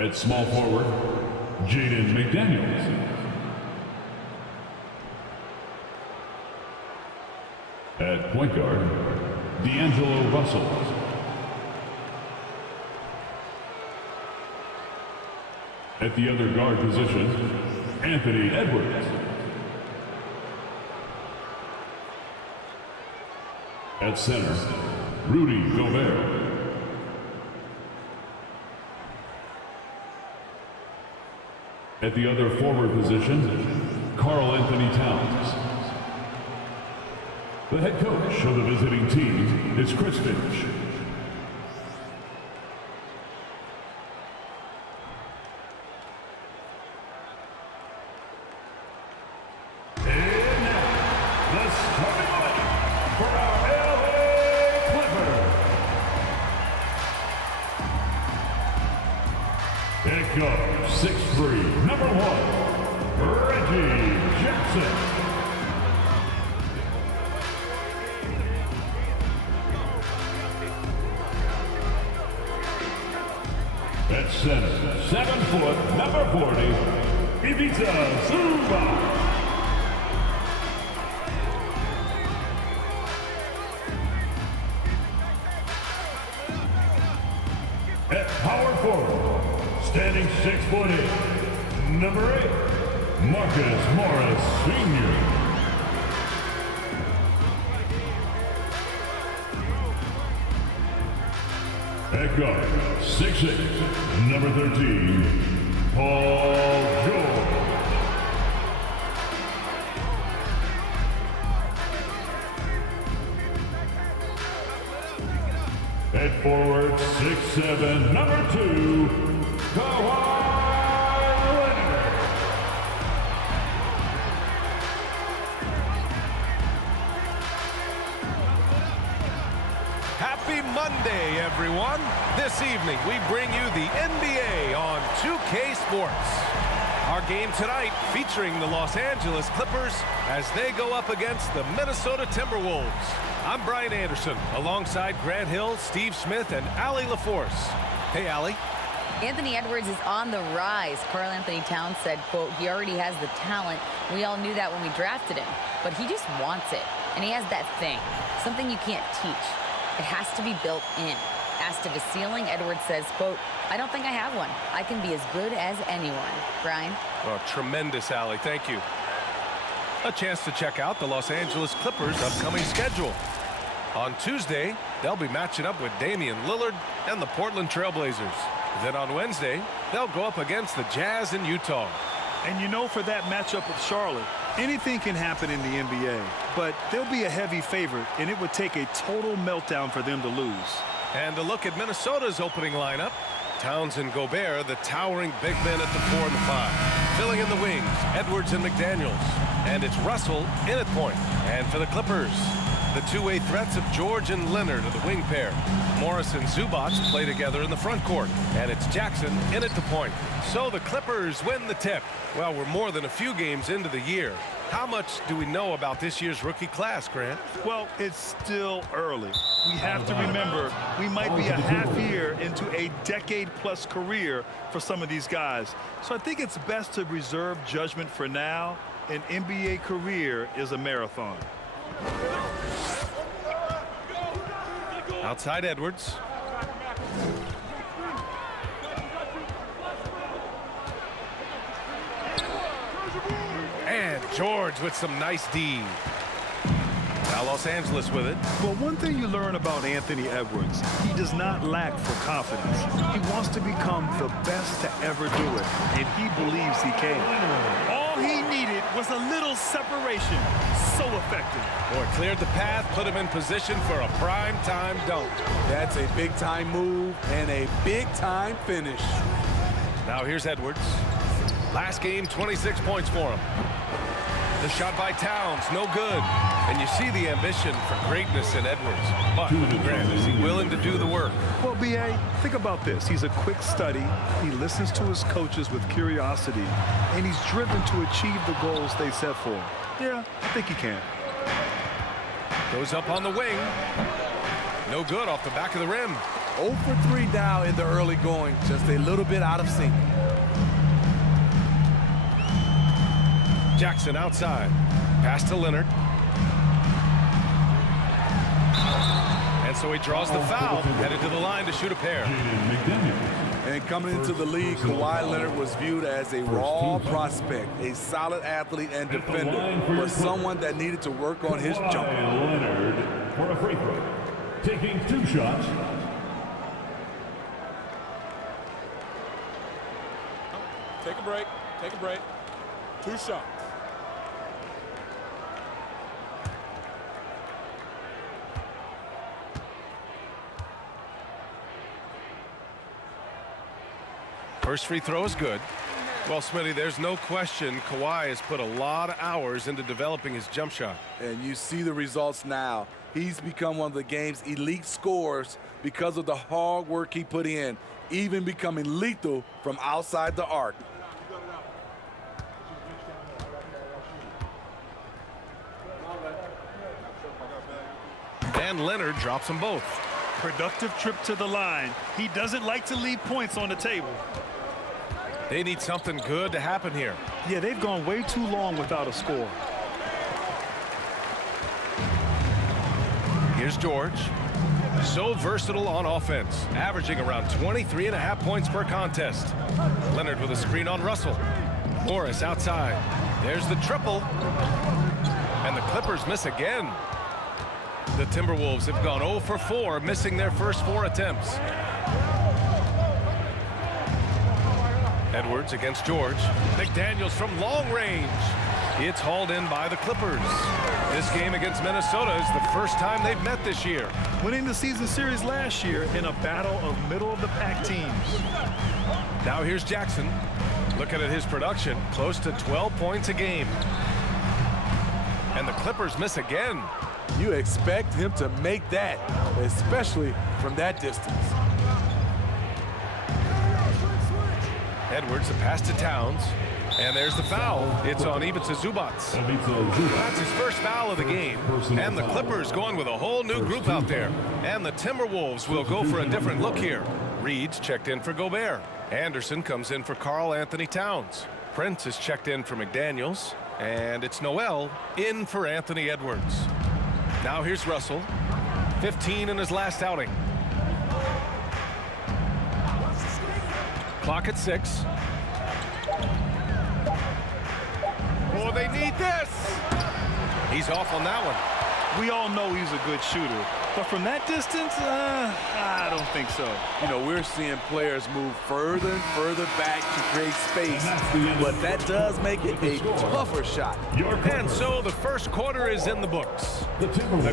At small forward, Jaden McDaniels. At point guard, D'Angelo Russell. At the other guard position, Anthony Edwards. At center, Rudy Gobert. At the other forward position, Karl Anthony Towns. The head coach of the visiting team is Chris Finch. And now, the starting lineup for our LA Clippers. Head coach, 6'3", number 1, Reggie Jackson. At center, 7 foot, number 40, Ivica Zubac. At power forward, standing 6'8", number 8, Marcus Morris Sr. At guard, 6'8", number 13, Paul George. At forward, 6'7", number 2, Kawhi Leonard. Happy Monday, everyone. This evening, we bring you the NBA on 2K Sports. Our game tonight featuring the Los Angeles Clippers as they go up against the Minnesota Timberwolves. I'm Brian Anderson, alongside Grant Hill, Steve Smith, and Allie LaForce. Hey, Allie. Anthony Edwards is on the rise. Karl Anthony Towns said, quote, he already has the talent. We all knew that when we drafted him, but he just wants it. And he has that thing, something you can't teach. It has to be built in. Asked of his ceiling, Edwards says, quote, I don't think I have one. I can be as good as anyone. Brian? Oh, tremendous, Allie. Thank you. A chance to check out the Los Angeles Clippers' upcoming schedule. On Tuesday, they'll be matching up with Damian Lillard and the Portland Trailblazers. Then on Wednesday, they'll go up against the Jazz in Utah. And you know, for that matchup with Charlotte, anything can happen in the NBA, but they'll be a heavy favorite, and it would take a total meltdown for them to lose. And a look at Minnesota's opening lineup. Towns and Gobert, the towering big men at the 4 and the 5. Filling in the wings, Edwards and McDaniels. And it's Russell in at point. And for the Clippers, the two-way threats of George and Leonard are the wing pair. Morris and Zubac play together in the front court. And it's Jackson in at the point. So the Clippers win the tip. Well, we're more than a few games into the year. How much do we know about this year's rookie class, Grant? Well, it's still early. We have to remember we might be a half year into a decade-plus career for some of these guys. So I think it's best to reserve judgment for now. An NBA career is a marathon. Outside Edwards. And George with some nice D. Now Los Angeles with it. Well, one thing you learn about Anthony Edwards, he does not lack for confidence. He wants to become the best to ever do it, and he believes he can. All he needed was a little separation. So effective. Boy, cleared the path, put him in position for a prime-time dunk. That's a big-time move and a big-time finish. Now here's Edwards. Last game, 26 points for him. The shot by Towns, no good. And you see the ambition for greatness in Edwards. But, Grant, is he willing to do the work? Well, B.A., think about this. He's a quick study. He listens to his coaches with curiosity. And he's driven to achieve the goals they set for him. Yeah, I think he can. Goes up on the wing. No good off the back of the rim. 0 for 3 now in the early going, just a little bit out of sync. Jackson outside. Pass to Leonard. And so he draws the foul, headed to the line to shoot a pair. And coming into the league, Kawhi Leonard was viewed as a raw prospect, a solid athlete and defender, but someone that needed to work on his jumper. Leonard for a free throw. Taking 2 shots. Take a break. Take a break. 2 shots. First free throw is good. Well, Smitty, there's no question Kawhi has put a lot of hours into developing his jump shot. And you see the results now. He's become one of the game's elite scorers because of the hard work he put in, even becoming lethal from outside the arc. And Leonard drops them both. Productive trip to the line. He doesn't like to leave points on the table. They need something good to happen here. Yeah, they've gone way too long without a score. Here's George. So versatile on offense, averaging around 23.5 points per contest. Leonard with a screen on Russell. Morris outside. There's the triple. And the Clippers miss again. The Timberwolves have gone 0 for 4, missing their first 4 attempts. Edwards against George. McDaniels from long range. It's hauled in by the Clippers. This game against Minnesota is the first time they've met this year. Winning the season series last year in a battle of middle-of-the-pack teams. Now here's Jackson. Looking at his production, close to 12 points a game. And the Clippers miss again. You expect him to make that, especially from that distance. Edwards, the pass to Towns. And there's the foul. It's on Ivica Zubac. That's his first foul of the game. And the Clippers going with a whole new group out there. And the Timberwolves will go for a different look here. Reed's checked in for Gobert. Anderson comes in for Karl Anthony Towns. Prince is checked in for McDaniels. And it's Noel in for Anthony Edwards. Now here's Russell. 15 in his last outing. Clock at 6. Oh, they need this. He's off on that one. We all know he's a good shooter, but from that distance, I don't think so. You know, we're seeing players move further and further back to create space, but that does make it a tougher shot. And so the first quarter is in the books. The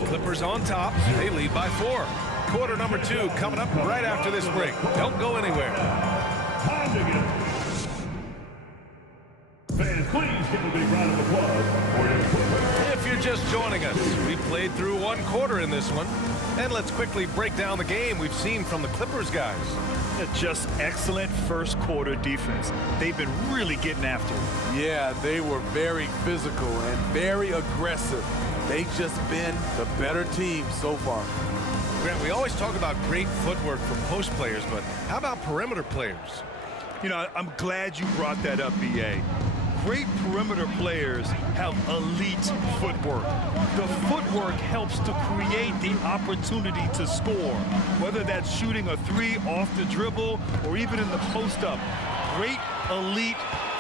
Clippers on top. They lead by 4. Quarter number 2 coming up right after this break. Don't go anywhere. Fans, please give a big round of applause for your Clippers. If you're just joining us, we played through 1 quarter in this one. And let's quickly break down the game we've seen from the Clippers guys. Just excellent first quarter defense. They've been really getting after it. Yeah, they were very physical and very aggressive. They've just been the better team so far. Grant, we always talk about great footwork from post players, but how about perimeter players? You know, I'm glad you brought that up, B.A. Great perimeter players have elite footwork. The footwork helps to create the opportunity to score, whether that's shooting a 3 off the dribble or even in the post-up. Great, elite,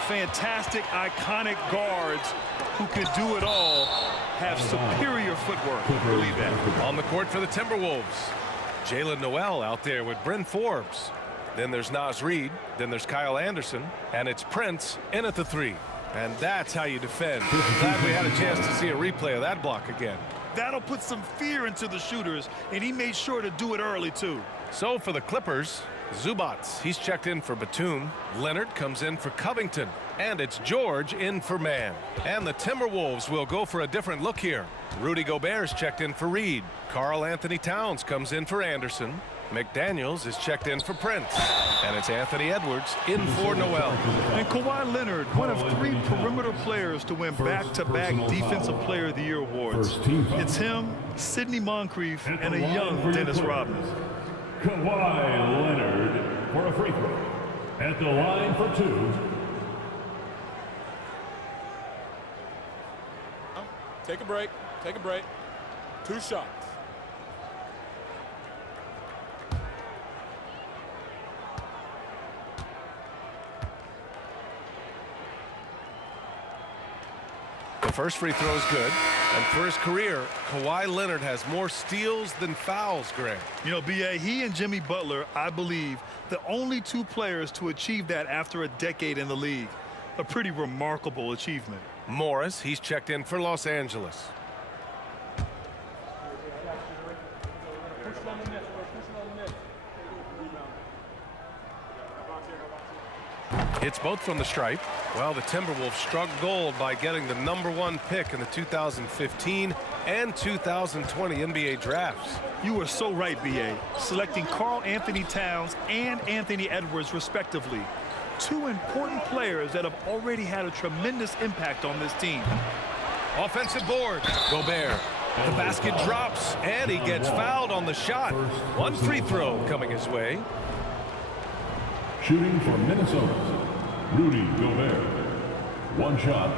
fantastic, iconic guards who can do it all have superior footwork. Believe that. On the court for the Timberwolves, Jalen Noel out there with Bryn Forbes. Then there's Naz Reid. Then there's Kyle Anderson. And it's Prince in at the 3. And that's how you defend. Glad we had a chance to see a replay of that block again. That'll put some fear into the shooters, and he made sure to do it early, too. So for the Clippers, Zubac, he's checked in for Batum. Leonard comes in for Covington. And it's George in for Mann. And the Timberwolves will go for a different look here. Rudy Gobert's checked in for Reed. Karl Anthony Towns comes in for Anderson. McDaniels is checked in for Prince. And it's Anthony Edwards in for Noel. And Kawhi Leonard, one of 3 perimeter players to win back-to-back Defensive Player of the Year awards. It's him, Sidney Moncrief, and a young Dennis Rodman. Kawhi Leonard for a free throw. At the line for two. Take a break. Take a break. 2 shots. The first free throw is good. And for his career, Kawhi Leonard has more steals than fouls, Greg. You know, B.A., he and Jimmy Butler, I believe, the only 2 players to achieve that after a decade in the league. A pretty remarkable achievement. Morris, he's checked in for Los Angeles. Hits both from the stripe. Well, the Timberwolves struck gold by getting the #1 pick in the 2015 and 2020 NBA drafts. You were so right, B.A. Selecting Karl Anthony Towns and Anthony Edwards, respectively. 2 important players that have already had a tremendous impact on this team. Offensive board. Gobert. The basket drops, and he gets fouled on the shot. 1 free throw coming his way. Shooting for Minnesota, Rudy Gobert. 1 shot.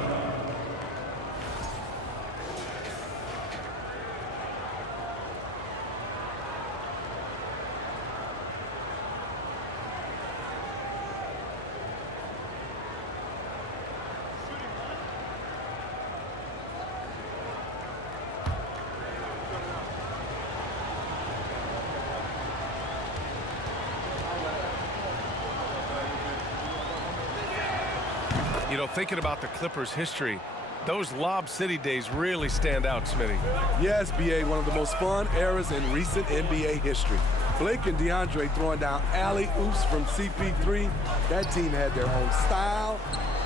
You know, thinking about the Clippers' history, those Lob City days really stand out, Smitty. Yes, B.A., one of the most fun eras in recent NBA history. Blake and DeAndre throwing down alley-oops from CP3. That team had their own style,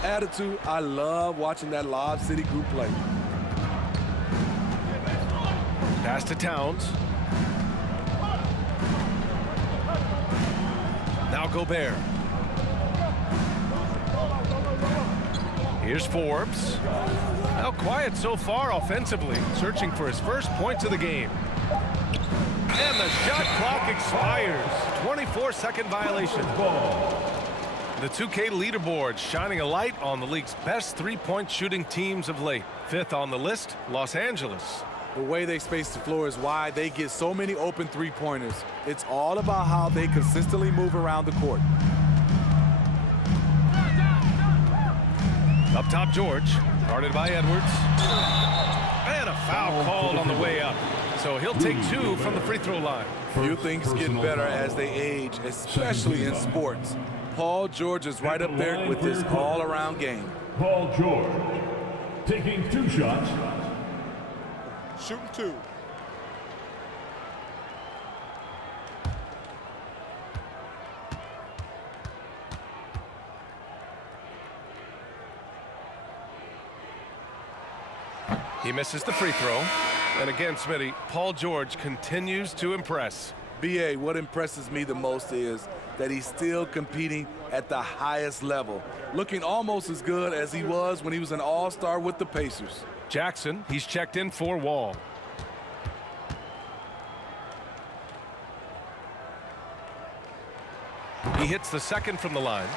attitude. I love watching that Lob City group play. Pass to Towns. Now Gobert. Here's Forbes. Now quiet so far offensively, searching for his first points of the game. And the shot clock expires. 24-second violation. The 2K leaderboard shining a light on the league's best three-point shooting teams of late. 5th on the list, Los Angeles. The way they space the floor is why they get so many open three-pointers. It's all about how they consistently move around the court. Up top, George, guarded by Edwards. And a foul called on the way up. So he'll take 2 from the free throw line. Few things get better as they age, especially in sports. Paul George is right up there with his all-around game. Paul George taking 2 shots. Shooting 2. He misses the free throw. And again, Smitty, Paul George continues to impress. B.A., what impresses me the most is that he's still competing at the highest level, looking almost as good as he was when he was an all-star with the Pacers. Jackson, he's checked in for Wall. He hits the second from the line.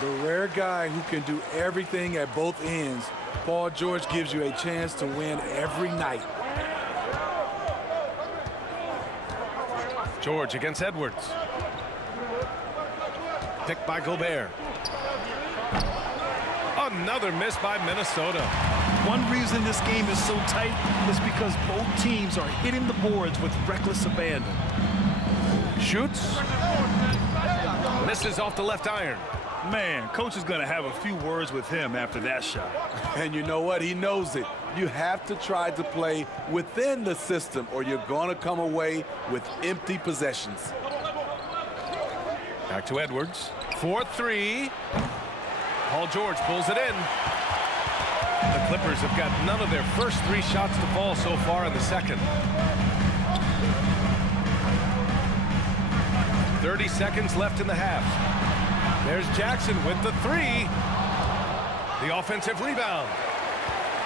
The rare guy who can do everything at both ends. Paul George gives you a chance to win every night. George against Edwards. Picked by Gobert. Another miss by Minnesota. One reason this game is so tight is because both teams are hitting the boards with reckless abandon. Shoots. Misses off the left iron. Man, coach is going to have a few words with him after that shot. And you know what? He knows it. You have to try to play within the system or you're going to come away with empty possessions. Back to Edwards. 4-3. Paul George pulls it in. The Clippers have got none of their first 3 shots to fall so far in the second. 30 seconds left in the half. There's Jackson with the 3. The offensive rebound.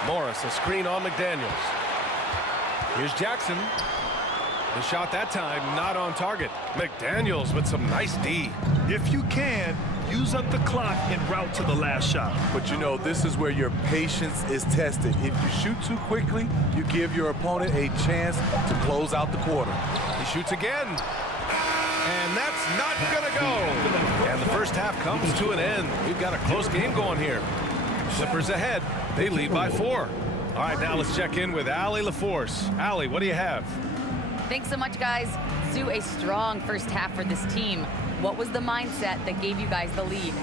Morris, a screen on McDaniels. Here's Jackson. The shot that time not on target. McDaniels with some nice D. If you can, use up the clock en route to the last shot. But you know, this is where your patience is tested. If you shoot too quickly, you give your opponent a chance to close out the quarter. He shoots again. And that's not going to go. And the first half comes to an end. We've got a close game going here. Clippers ahead. They lead by 4. All right, now let's check in with Allie LaForce. Allie, what do you have? Thanks so much, guys. Sue, a strong first half for this team. What was the mindset that gave you guys the lead?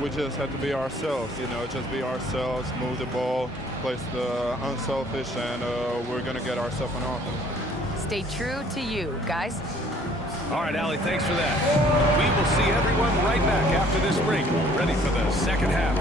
We just have to be ourselves, just be ourselves, move the ball, play the unselfish, and we're going to get ourselves an offense. Stay true to you, guys. All right, Allie, thanks for that. We will see everyone right back after this break, ready for the second half.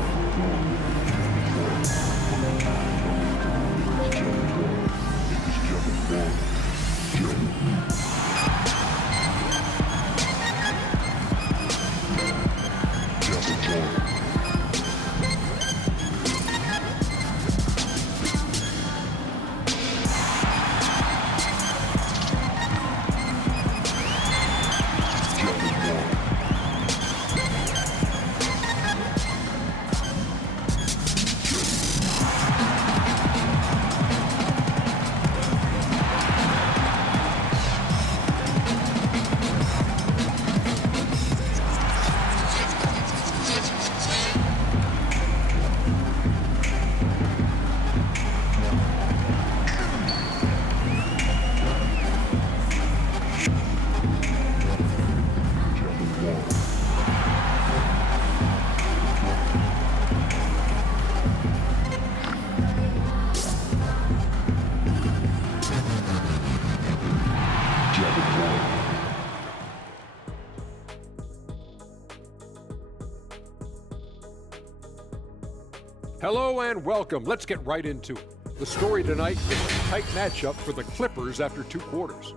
Hello and welcome. Let's get right into it. The story tonight is a tight matchup for the Clippers after 2 quarters.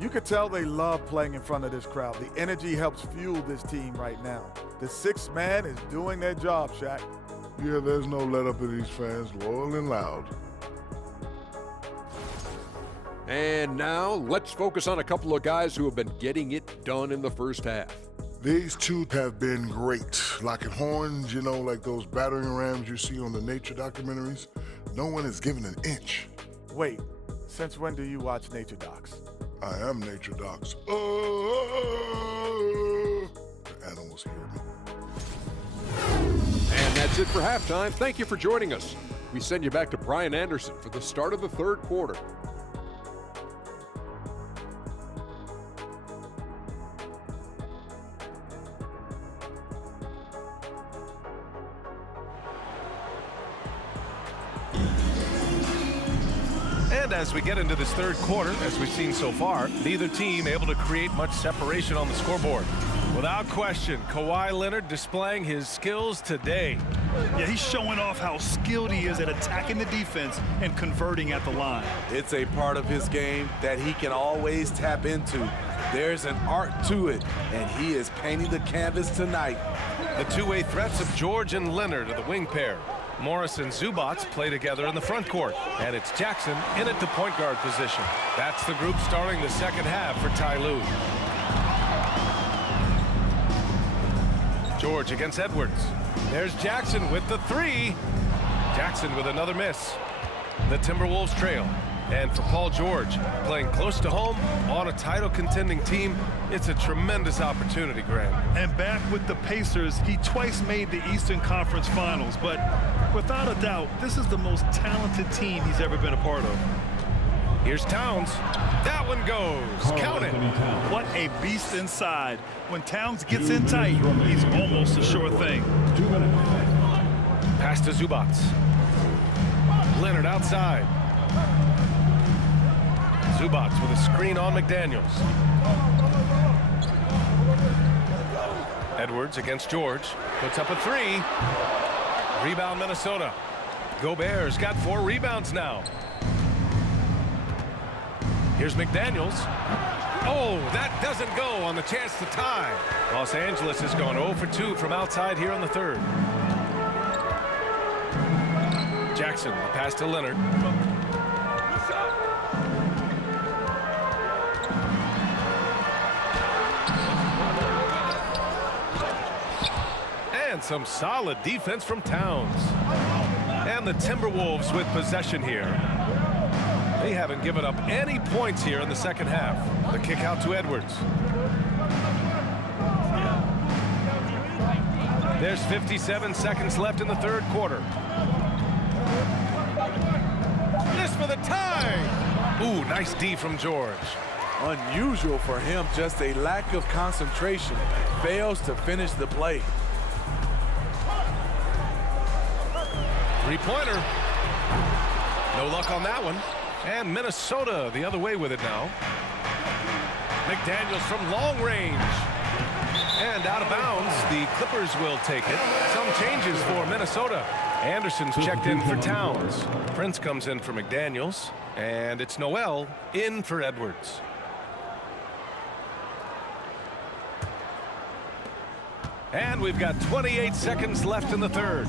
You could tell they love playing in front of this crowd. The energy helps fuel this team right now. The 6th man is doing their job, Shaq. Yeah, there's no let up in these fans, loyal and loud. And now let's focus on a couple of guys who have been getting it done in the first half. These two have been great. Locking horns, like those battering rams you see on the nature documentaries. No one is given an inch. Wait, since when do you watch nature docs? I am nature docs. The animals hear me. And that's it for halftime. Thank you for joining us. We send you back to Brian Anderson for the start of the 3rd quarter. And as we get into this 3rd quarter, as we've seen so far, neither team able to create much separation on the scoreboard. Without question, Kawhi Leonard displaying his skills today. Yeah, he's showing off how skilled he is at attacking the defense and converting at the line. It's a part of his game that he can always tap into. There's an art to it, and he is painting the canvas tonight. The two-way threats of George and Leonard are the wing pair. Morris and Zubats play together in the front court, and it's Jackson in at the point guard position. That's the group starting the second half for Ty Lue. George against Edwards. There's Jackson with the 3. Jackson with another miss. The Timberwolves trail. And for Paul George, playing close to home on a title-contending team, it's a tremendous opportunity, Graham. And back with the Pacers, he twice made the Eastern Conference Finals, but without a doubt, this is the most talented team he's ever been a part of. Here's Towns. That one goes. Count it. What a beast inside. When Towns gets in tight, he's almost a sure thing. 2 minutes. Pass to Zubats. Leonard outside. Zubats with a screen on McDaniels. Edwards against George. Puts up a 3. Rebound Minnesota. Gobert's got 4 rebounds now. Here's McDaniels. Oh, that doesn't go on the chance to tie. Los Angeles has gone 0 for 2 from outside here on the 3rd. Jackson, the pass to Leonard. And some solid defense from Towns. And the Timberwolves with possession here. They haven't given up any points here in the second half. The kick out to Edwards. There's 57 seconds left in the third quarter. This for the tie. Ooh, nice D from George. Unusual for him, just a lack of concentration. Fails to finish the play. Three-pointer. No luck on that one. And Minnesota the other way with it now. McDaniels from long range. And out of bounds, the Clippers will take it. Some changes for Minnesota. Anderson's checked in for Towns. Prince comes in for McDaniels. And it's Noel in for Edwards. And we've got 28 seconds left in the third.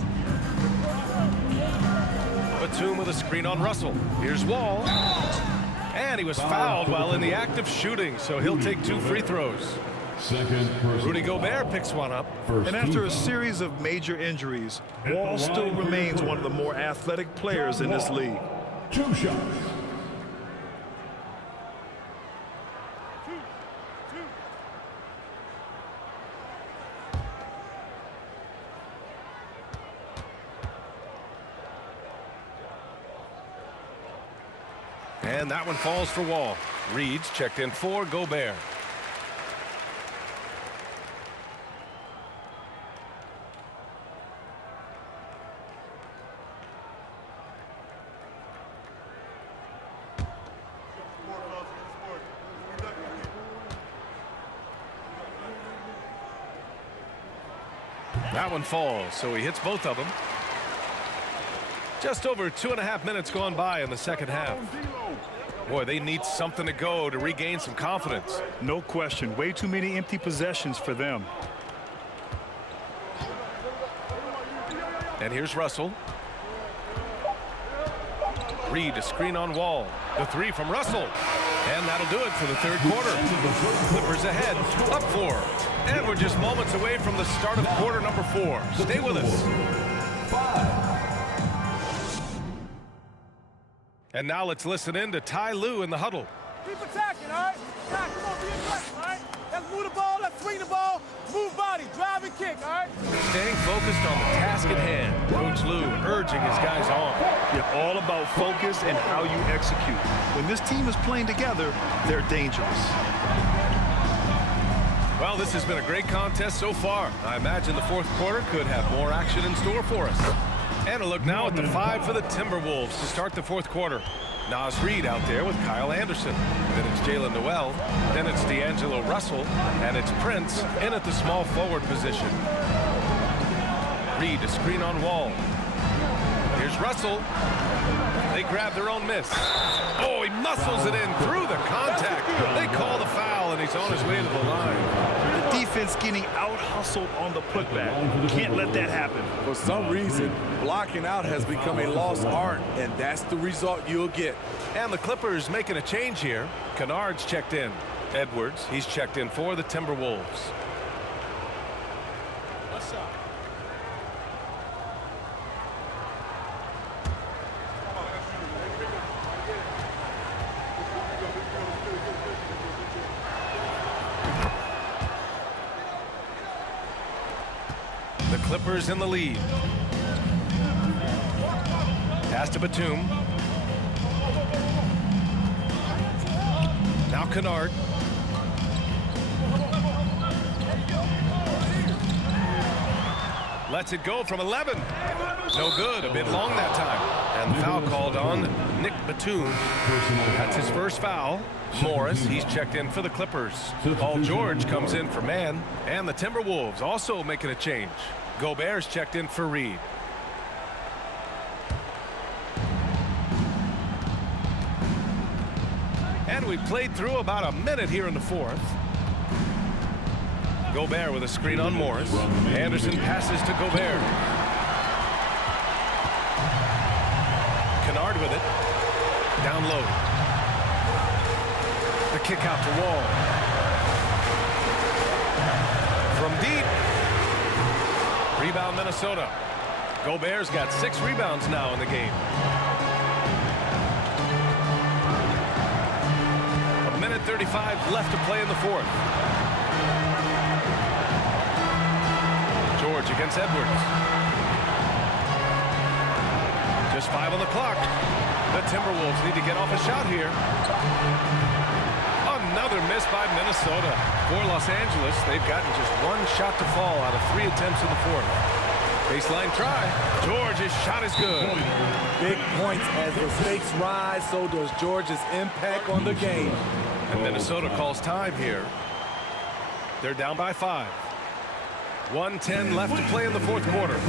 Batum with a screen on Russell. Here's Wall. And he was fouled while in the act of shooting, so he'll take 2 free throws. Rudy Gobert picks one up. And after a series of major injuries, Wall still remains one of the more athletic players in this league. 2 shots. And that one falls for Wall. Reed's checked in for Gobert. That one falls, so he hits both of them. Just over 2.5 minutes gone by in the second half. Boy, they need something to go to regain some confidence. No question. Way too many empty possessions for them. And here's Russell. Reed, a screen on Wall. The 3 from Russell. And that'll do it for the third quarter. Clippers ahead, up 4. And we're just moments away from the start of quarter number 4. Stay with us. 5. And now let's listen in to Ty Lue in the huddle. Keep attacking, all right? Now, come on, be aggressive, all right? Let's move the ball, let's swing the ball, move body, drive and kick, all right? Staying focused on the task at hand. Coach Lue urging his guys on. You're all about focus and how you execute. When this team is playing together, they're dangerous. Well, this has been a great contest so far. I imagine the fourth quarter could have more action in store for us. And a look now at the 5 for the Timberwolves to start the fourth quarter. Naz Reid out there with Kyle Anderson. Then it's Jalen Noel. Then it's D'Angelo Russell. And it's Prince in at the small forward position. Reid, a screen on Wall. Here's Russell. They grab their own miss. Oh, he muscles it in through the contact. They call the foul, and he's on his way to the line. The defense getting out-hustled on the putback. Can't let that happen. For some reason, blocking out has become a lost art, and that's the result you'll get. And the Clippers making a change here. Kennard's checked in. Edwards, he's checked in for the Timberwolves. The Clippers in the lead. Pass to Batum. Now Kennard. Lets it go from 11. No good. A bit long that time. And the foul called on Nick Batum. That's his first foul. Morris, he's checked in for the Clippers. Paul George comes in for man. And the Timberwolves also making a change. Gobert's checked in for Reed. And we played through about a minute here in the fourth. Gobert with a screen on Morris. Anderson passes to Gobert. Kennard with it. Down low. The kick out to Wall. From deep. Rebound Minnesota. Gobert's got 6 rebounds now in the game. 1:35 left to play in the fourth. George against Edwards. Just 5 on the clock. The Timberwolves need to get off a shot here. Another miss by Minnesota. For Los Angeles, they've gotten just 1 shot to fall out of 3 attempts in the fourth. Baseline try. George's shot is good. Big points as the stakes rise, so does George's impact on the game. And Minnesota calls time here. They're down by 5. 1:10 left to play in the fourth quarter.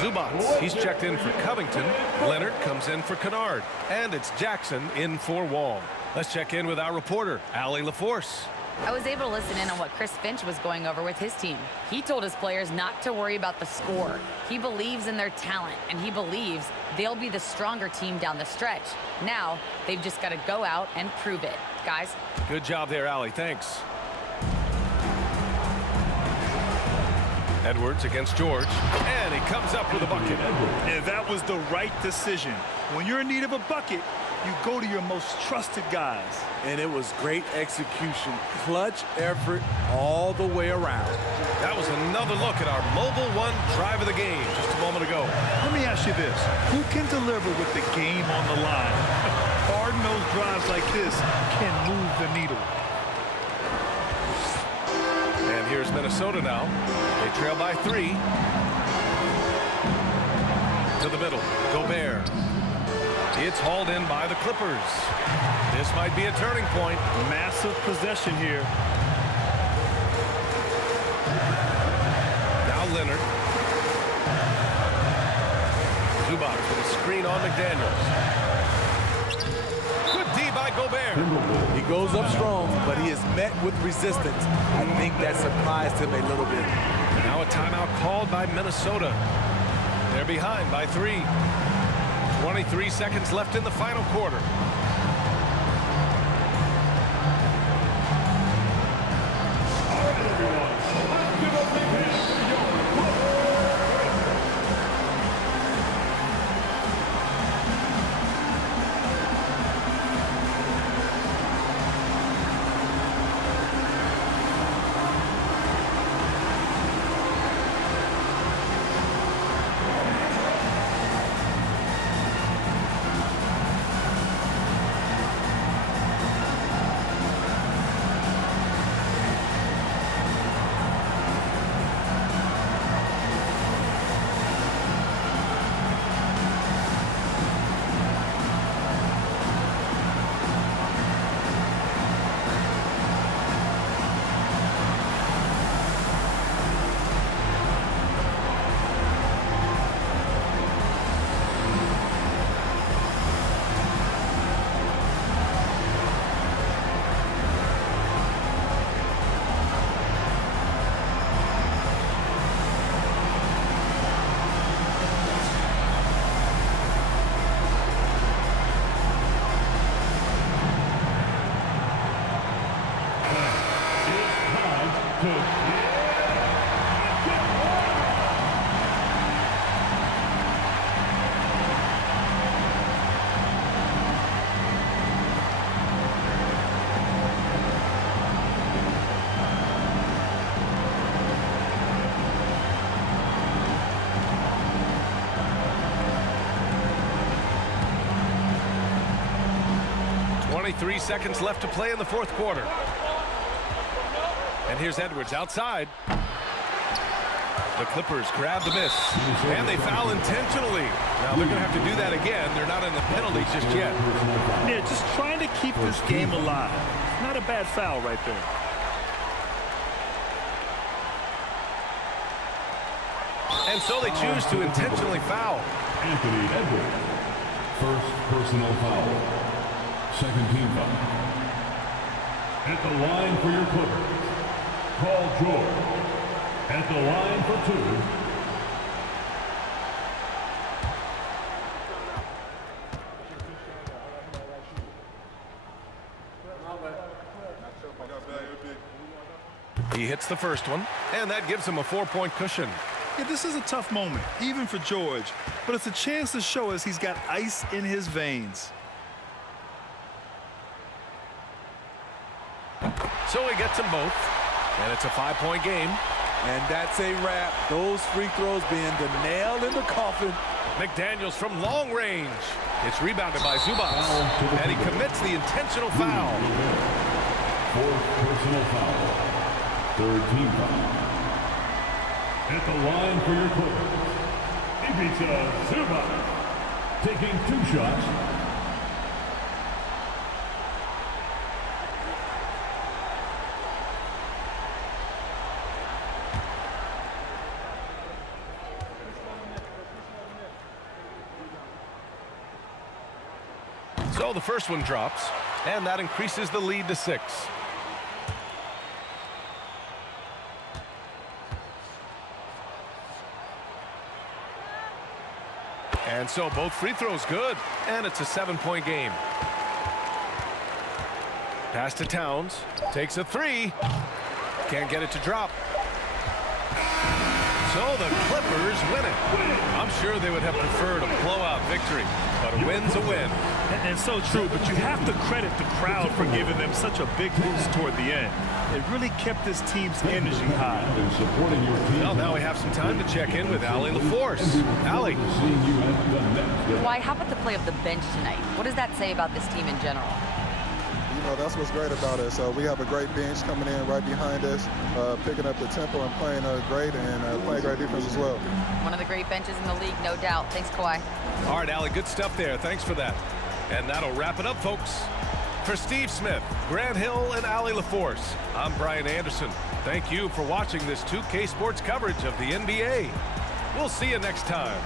Zubats, he's checked in for Covington. Leonard comes in for Kennard. And it's Jackson in for Wall. Let's check in with our reporter, Allie LaForce. I was able to listen in on what Chris Finch was going over with his team. He told his players not to worry about the score. He believes in their talent, and he believes they'll be the stronger team down the stretch. Now, they've just got to go out and prove it. Guys. Good job there, Allie. Thanks. Edwards against George, and he comes up with a bucket. And that was the right decision. When you're in need of a bucket, you go to your most trusted guys. And it was great execution. Clutch effort all the way around. That was another look at our Mobile One drive of the game just a moment ago. Let me ask you this. Who can deliver with the game on the line? Hard-nosed drives like this can move the needle. And here's Minnesota now. They trail by 3. To the middle. Gobert. It's hauled in by the Clippers. This might be a turning point. Massive possession here. Now Leonard. Zubats with a screen on McDaniels. Good D by Gobert. He goes up strong, but he is met with resistance. I think that surprised him a little bit. Now a timeout called by Minnesota. They're behind by 3. 23 seconds left in the final quarter. 23 seconds left to play in the fourth quarter. And here's Edwards outside. The Clippers grab the miss, and they foul intentionally. Now they're going to have to do that again. They're not in the penalties just yet. Yeah, just trying to keep this game alive. Not a bad foul right there. And so they choose to intentionally foul. Anthony Edwards. First personal foul. Second team foul. At the line for your Clippers, Paul George. At the line for 2. He hits the first one, and that gives him a 4-point cushion. Yeah, this is a tough moment, even for George, but it's a chance to show us he's got ice in his veins. So he gets them both, and it's a 5-point game. And that's a wrap. Those free throws being the nail in the coffin. McDaniels from long range. It's rebounded by Zubac, and he commits the intentional foul. Fourth personal foul. Third team foul. At the line for your Clippers, Ivica Zubac, taking 2 shots. So the first one drops, and that increases the lead to 6. And so both free throws good, and it's a 7-point game. Pass to Towns, takes a 3, can't get it to drop. So the Clippers win it. I'm sure they would have preferred a blowout victory, but a win's a win. And so true, but you have to credit the crowd for giving them such a big boost toward the end. It really kept this team's energy high. Well, now we have some time to check in with Allie LaForce. Allie. Why, how about the play of the bench tonight? What does that say about this team in general? You know, that's what's great about us. We have a great bench coming in right behind us, picking up the tempo and playing great and playing great defense as well. One of the great benches in the league, no doubt. Thanks, Kawhi. All right, Allie, good stuff there. Thanks for that. And that'll wrap it up, folks. For Steve Smith, Grant Hill, and Allie LaForce, I'm Brian Anderson. Thank you for watching this 2K Sports coverage of the NBA. We'll see you next time.